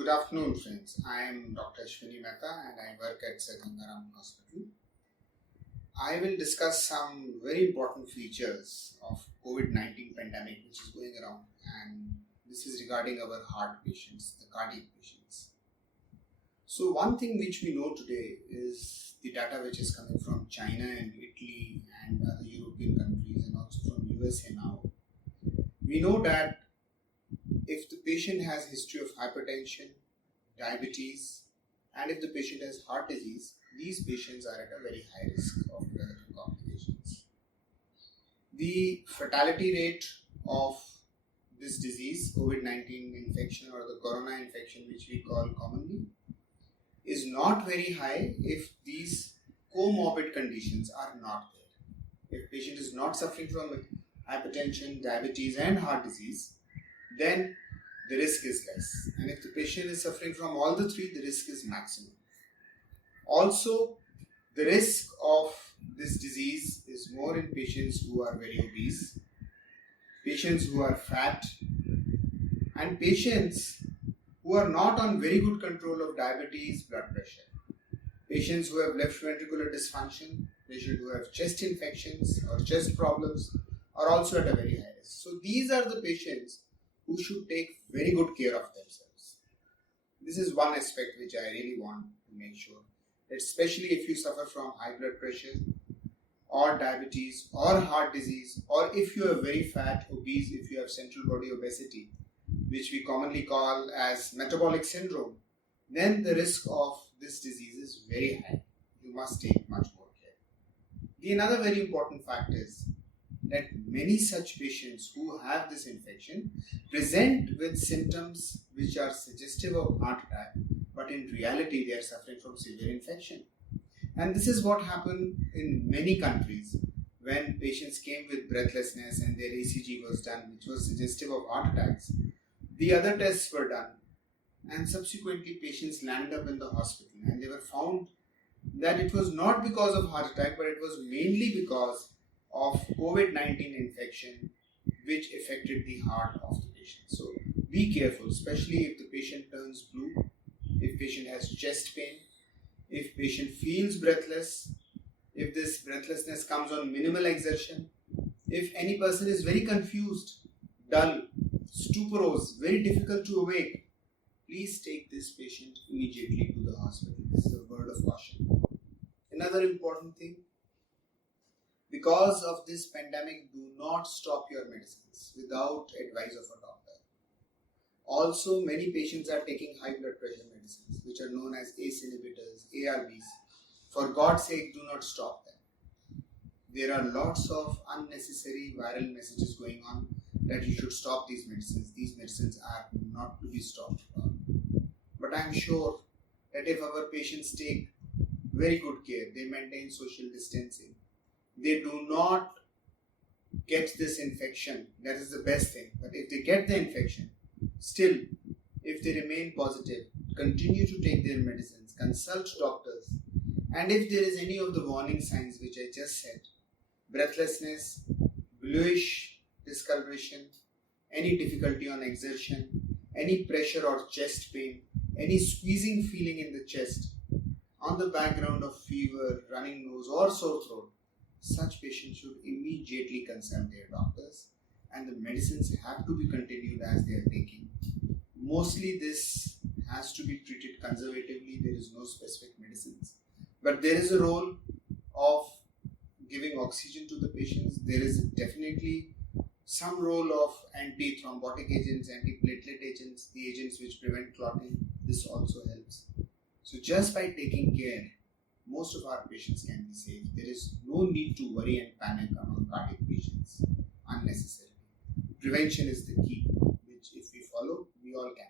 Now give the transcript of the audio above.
Good afternoon, friends. I am Dr Ashwani Mehta and I work at Sir Ganga Ram Hospital. I will discuss some very important features of COVID-19 pandemic which is going around, and this is regarding our heart patients, the cardiac patients. So one thing which we know today is the data which is coming from China and Italy and other European countries and also from USA now. We know that if the patient has history of hypertension, diabetes, and if the patient has heart disease, these patients are at a very high risk of developing complications. The fatality rate of this disease, COVID-19 infection or the corona infection which we call commonly, is not very high if these comorbid conditions are not there. If patient is not suffering from hypertension, diabetes and heart disease, then the risk is less. And if the patient is suffering from all the three, the risk is maximum. Also, the risk of this disease is more in patients who are very obese, patients who are fat, and patients who are not on very good control of diabetes, blood pressure. Patients who have left ventricular dysfunction, patients who have chest infections or chest problems are also at a very high risk. So these are the patients who should take very good care of themselves. This is one aspect which I really want to make sure, especially if you suffer from high blood pressure or diabetes or heart disease, or if you are very fat, obese, if you have central body obesity, which we commonly call as metabolic syndrome, then the risk of this disease is very high. You must take much more care. Another very important fact is that many such patients who have this infection present with symptoms which are suggestive of heart attack, but in reality they are suffering from severe infection. And this is what happened in many countries when patients came with breathlessness and their ECG was done, which was suggestive of heart attacks. The other tests were done and subsequently patients landed up in the hospital and they were found that it was not because of heart attack, but it was mainly because of COVID-19 infection which affected the heart of the patient. So be careful, especially if the patient turns blue, if patient has chest pain, if patient feels breathless, if this breathlessness comes on minimal exertion, if any person is very confused, dull, stuporose, very difficult to awake, please take this patient immediately to the hospital. This is a word of caution. Another important thing, because of this pandemic, do not stop your medicines without advice of a doctor. Also, many patients are taking high blood pressure medicines, which are known as ACE inhibitors, ARBs. For God's sake, do not stop them. There are lots of unnecessary viral messages going on that you should stop these medicines. These medicines are not to be stopped at all. But I am sure that if our patients take very good care, they maintain social distancing, they do not get this infection, that is the best thing. But if they get the infection, still, if they remain positive, continue to take their medicines, consult doctors, and if there is any of the warning signs which I just said, breathlessness, bluish discoloration, any difficulty on exertion, any pressure or chest pain, any squeezing feeling in the chest, on the background of fever, running nose or sore throat, such patients should immediately consult their doctors and the medicines have to be continued as they are taking. Mostly this has to be treated conservatively. There is no specific medicines, but there is a role of giving oxygen to the patients. There is definitely some role of anti-thrombotic agents, anti-platelet agents, the agents which prevent clotting. This also helps. So just by taking care, most of our patients can be safe. There is no need to worry and panic among cardiac patients unnecessarily. Prevention is the key, which if we follow, we all can.